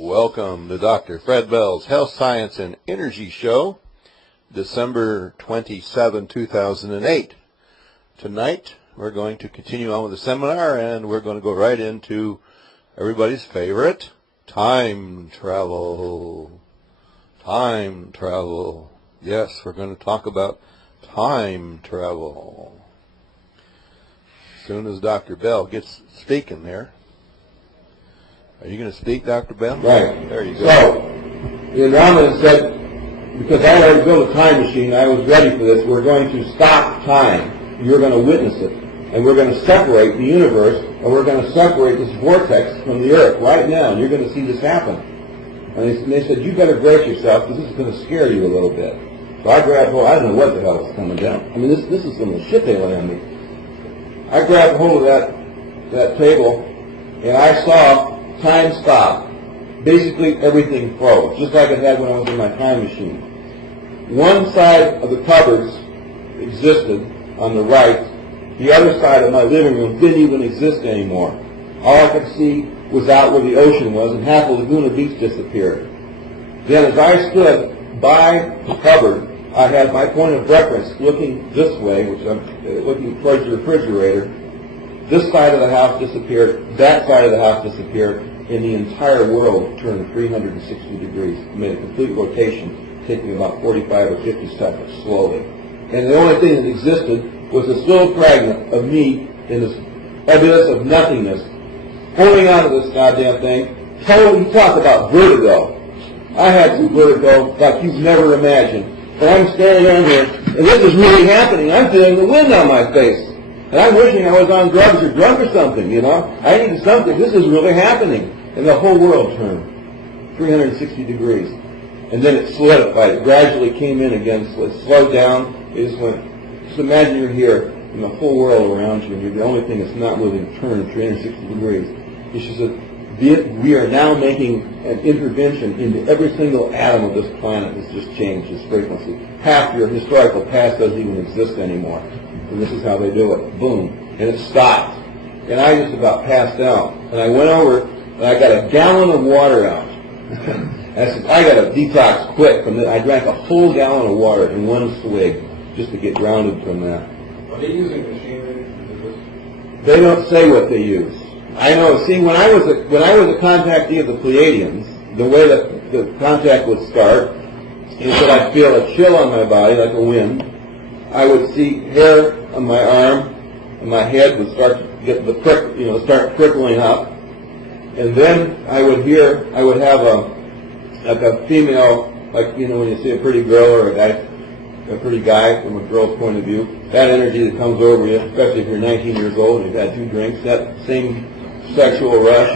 Welcome to Dr. Fred Bell's Health, Science, and Energy Show, December 27, 2008. Tonight, we're going to continue on with the seminar, and we're going to go right into everybody's favorite, time travel. Time travel. Yes, we're going to talk about time travel. As soon as Dr. Bell gets speaking there. Are you going to speak, Dr. Bell? Right. There you go. So, the Andromedan said, because I already built a time machine, I was ready for this, we're going to stop time. You're going to witness it. And we're going to separate the universe, and we're going to separate this vortex from the Earth right now, and you're going to see this happen. And they said, you better brace yourself, because this is going to scare you a little bit. So I grabbed hold, I don't know what the hell is coming down. I mean, this is some of the shit they lay on me. I grabbed hold of that table, and I saw time stop. Basically, everything froze, just like it had when I was in my time machine. One side of the cupboards existed on the right. The other side of my living room didn't even exist anymore. All I could see was out where the ocean was, and half of Laguna Beach disappeared. Then as I stood by the cupboard, I had my point of reference looking this way, which I'm looking towards the refrigerator. This side of the house disappeared, that side of the house disappeared, and the entire world turned 360 degrees. It made a complete rotation, taking about 45 or 50 seconds, slowly. And the only thing that existed was this little fragment of me in this abyss of nothingness, holding on to this goddamn thing. Totally, talk about vertigo. I had some vertigo like you've never imagined. And I'm standing down here, and this is really happening. I'm feeling the wind on my face. And I'm wishing I was on drugs or drunk or something, you know. I needed something. This is really happening. And the whole world turned 360 degrees. And then it solidified. It gradually came in again. So it slowed down. It just went, just imagine you're here and the whole world around you, and you're the only thing that's not moving turned 360 degrees. And she said, we are now making an intervention into every single atom of this planet that's just changed its frequency. Half your historical past doesn't even exist anymore. And this is how they do it. Boom. And it stopped. And I just about passed out. And I went over and I got a gallon of water out. And I said, I got to detox quick from that. I drank a full gallon of water in one swig just to get grounded from that. Are they using machinery? They don't say what they use. I know. See, when I was a contactee of the Pleiadians, the way that the contact would start is that I'd feel a chill on my body like a wind. I would see hair on my arm, and my head would start to get the prick, start prickling up. And then I would have a female, like, when you see a pretty girl or a pretty guy from a girl's point of view, that energy that comes over you, especially if you're 19 years old and you've had 2 drinks, that same sexual rush,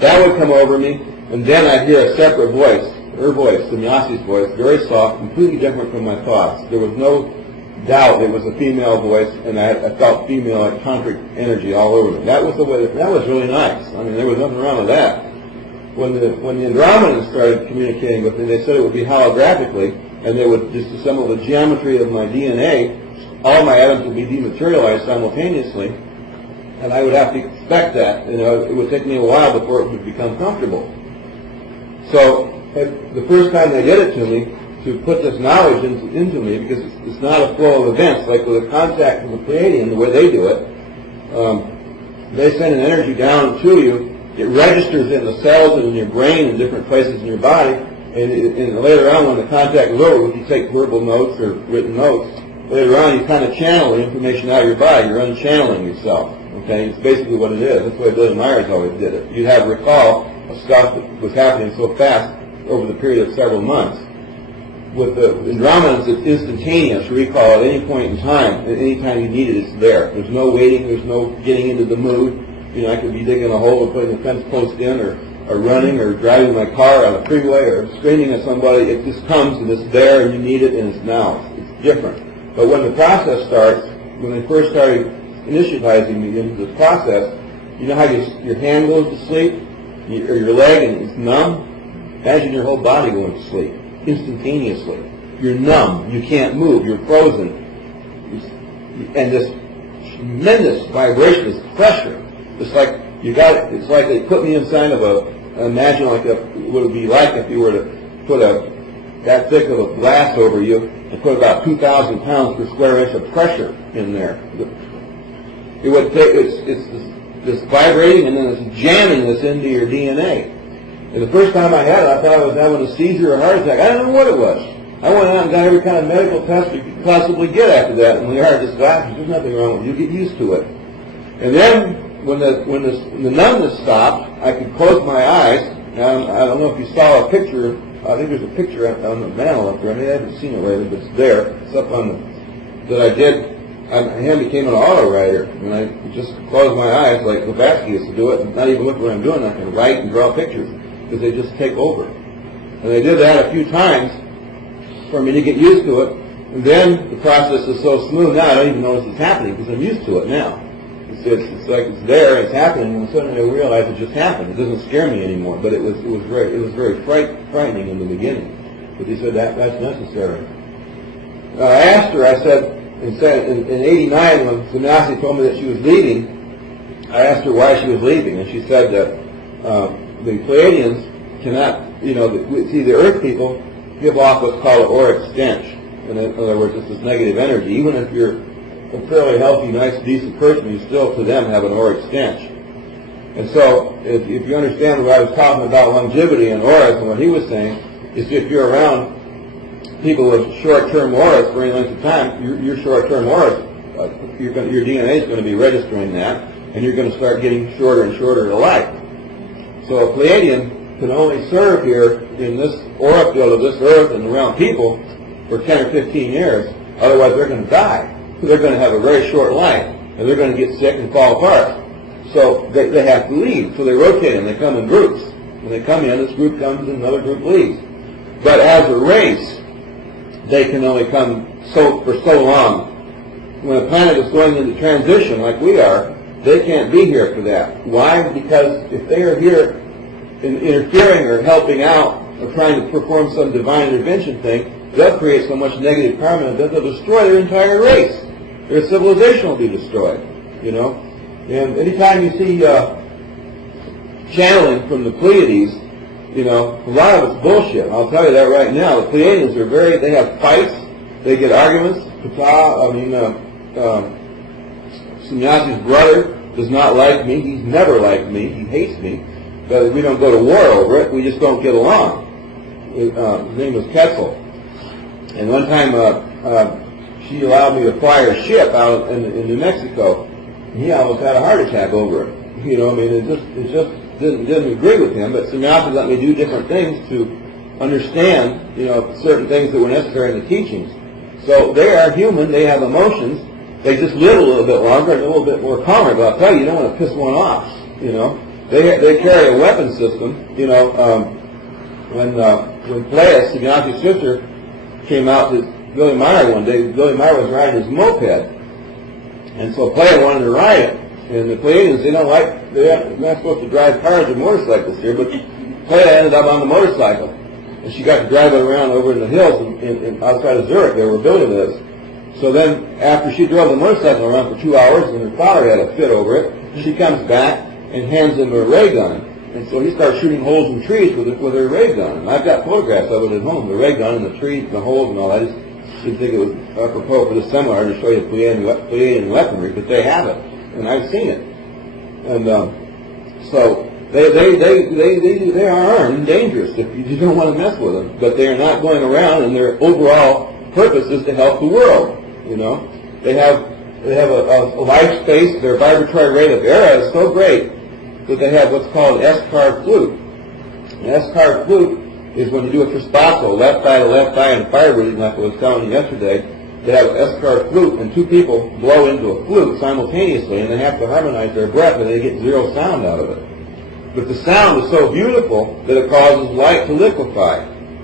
that would come over me. And then I'd hear a separate voice, her voice, Sannyasi's voice, very soft, completely different from my thoughts. There was no doubt it was a female voice, and I felt female tantric energy all over me. That was the way. That was really nice. I mean, there was nothing wrong with that. When the Andromedans started communicating with me, they said it would be holographically, and they would just assemble the geometry of my DNA. All my atoms would be dematerialized simultaneously, and I would have to expect that. It would take me a while before it would become comfortable. So the first time they did it to me, to put this knowledge into me, because it's not a flow of events, like with a contact from the Pleiadian, the way they do it, they send an energy down to you, it registers in the cells and in your brain and different places in your body, and later on when the contact is over, if you take verbal notes or written notes, later on you kind of channel the information out of your body, you're unchanneling yourself, okay? It's basically what it is. That's the way Billy Myers always did it. You'd have recall of stuff that was happening so fast over the period of several months. With the Andromedans, it's instantaneous recall at any point in time. At any time you need it, it's there. There's no waiting. There's no getting into the mood. I could be digging a hole or putting a fence post in or running or driving my car on a freeway or screaming at somebody. It just comes and it's there and you need it and it's now. It's different. But when the process starts, when they first started initializing me into this process, you know how your hand goes to sleep? Or your leg and it's numb? Imagine your whole body going to sleep. Instantaneously. You're numb. You can't move. You're frozen. And this tremendous vibration, this pressure, it's like they put me inside of imagine like what it would be like if you were to put that thick of a glass over you and put about 2,000 pounds per square inch of pressure in there. It would take, it's this vibrating and then it's jamming this into your DNA. And the first time I had it, I thought I was having a seizure or a heart attack. I didn't know what it was. I went out and got every kind of medical test we could possibly get after that. And the just laughed, there's nothing wrong with it. You get used to it. And then when the numbness stopped, I could close my eyes. Now, I don't know if you saw a picture. I think there's a picture on the mantle up there. I mean, I haven't seen it lately, but it's there. It's up on that I did. My hand became an auto writer, and I just close my eyes like Lavatsky used to do it, and not even look what I'm doing. I can write and draw pictures because they just take over. And I did that a few times for me to get used to it. And then the process is so smooth now I don't even notice it's happening because I'm used to it now. It's like it's there, it's happening, and suddenly I realize it just happened. It doesn't scare me anymore, but it was very frightening in the beginning. But he said that's necessary. I asked her. I said in '89 when Sannyasi told me that she was leaving, I asked her why she was leaving, and she said that the Pleiadians cannot, the Earth people give off what's called an auric stench. In other words, it's this negative energy. Even if you're a fairly healthy, nice, decent person, you still, to them, have an auric stench. And so, if you understand what I was talking about longevity and auras, and what he was saying, is if you're around people with short-term auras for any length of time, your short-term auras, your DNA is going to be registering that, and you're going to start getting shorter and shorter to life. So a Pleiadian can only serve here in this aura field of this Earth and around people for 10 or 15 years, otherwise they're going to die. So they're going to have a very short life, and they're going to get sick and fall apart. So they have to leave. So they rotate and they come in groups. When they come in, this group comes and another group leaves. But as a race, they can only come for so long. When a planet is going into transition like we are, they can't be here for that. Why? Because if they are here interfering or helping out or trying to perform some divine intervention thing, they'll create so much negative karma that they'll destroy their entire race. Their civilization will be destroyed, And anytime you see channeling from the Pleiades, a lot of it's bullshit. I'll tell you that right now. The Pleiadians they have fights, they get arguments. Sannyasi's brother does not like me. He's never liked me. He hates me. But we don't go to war over it. We just don't get along. His name was Quetzal. And one time, she allowed me to fly her ship out in New Mexico. And he almost had a heart attack over it. It just didn't agree with him. But Sannyasi let me do different things to understand, certain things that were necessary in the teachings. So they are human. They have emotions. They just live a little bit longer and a little bit more calmer. But I'll tell you don't want to piss one off. They carry a weapon system. When Pleiades, Sannyasi's sister, came out to Billy Meyer one day. Billy Meyer was riding his moped, and so Pleiad wanted to ride it. And the Pleiadians, they're not supposed to drive cars or motorcycles here, but Pleiad ended up on the motorcycle, and she got to drive it around over in the hills outside of Zurich, where Billy lives. So then, after she drove the motorcycle around for 2 hours, and her father had a fit over it, she comes back and hands him her ray gun. And so he starts shooting holes in trees with her ray gun. And I've got photographs of it at home, the ray gun and the trees and the holes and all that. I just didn't think it was apropos for this seminar to show you Pleiadian weaponry, but they have it, and I've seen it. And so they are armed and dangerous if you don't want to mess with them. But they are not going around, and their overall purpose is to help the world. They have a life space. Their vibratory rate of era is so great that they have what's called an S-car flute. An S-car flute is when you do a traspasso, left eye to left eye and fire breathing, like I was telling you yesterday. They have an S-car flute, and two people blow into a flute simultaneously, and they have to harmonize their breath, and they get zero sound out of it. But the sound is so beautiful that it causes light to liquefy.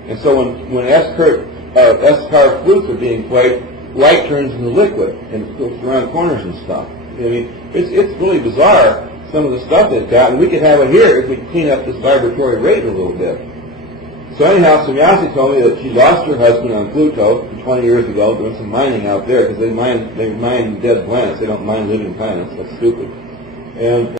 And so when S-car flutes are being played, light turns into liquid and it goes around corners and stuff. It's really bizarre, some of the stuff they've got, and we could have it here if we clean up this vibratory rate a little bit. So anyhow, Sannyasi told me that she lost her husband on Pluto 20 years ago doing some mining out there, because they mine dead planets. They don't mine living planets. That's stupid. And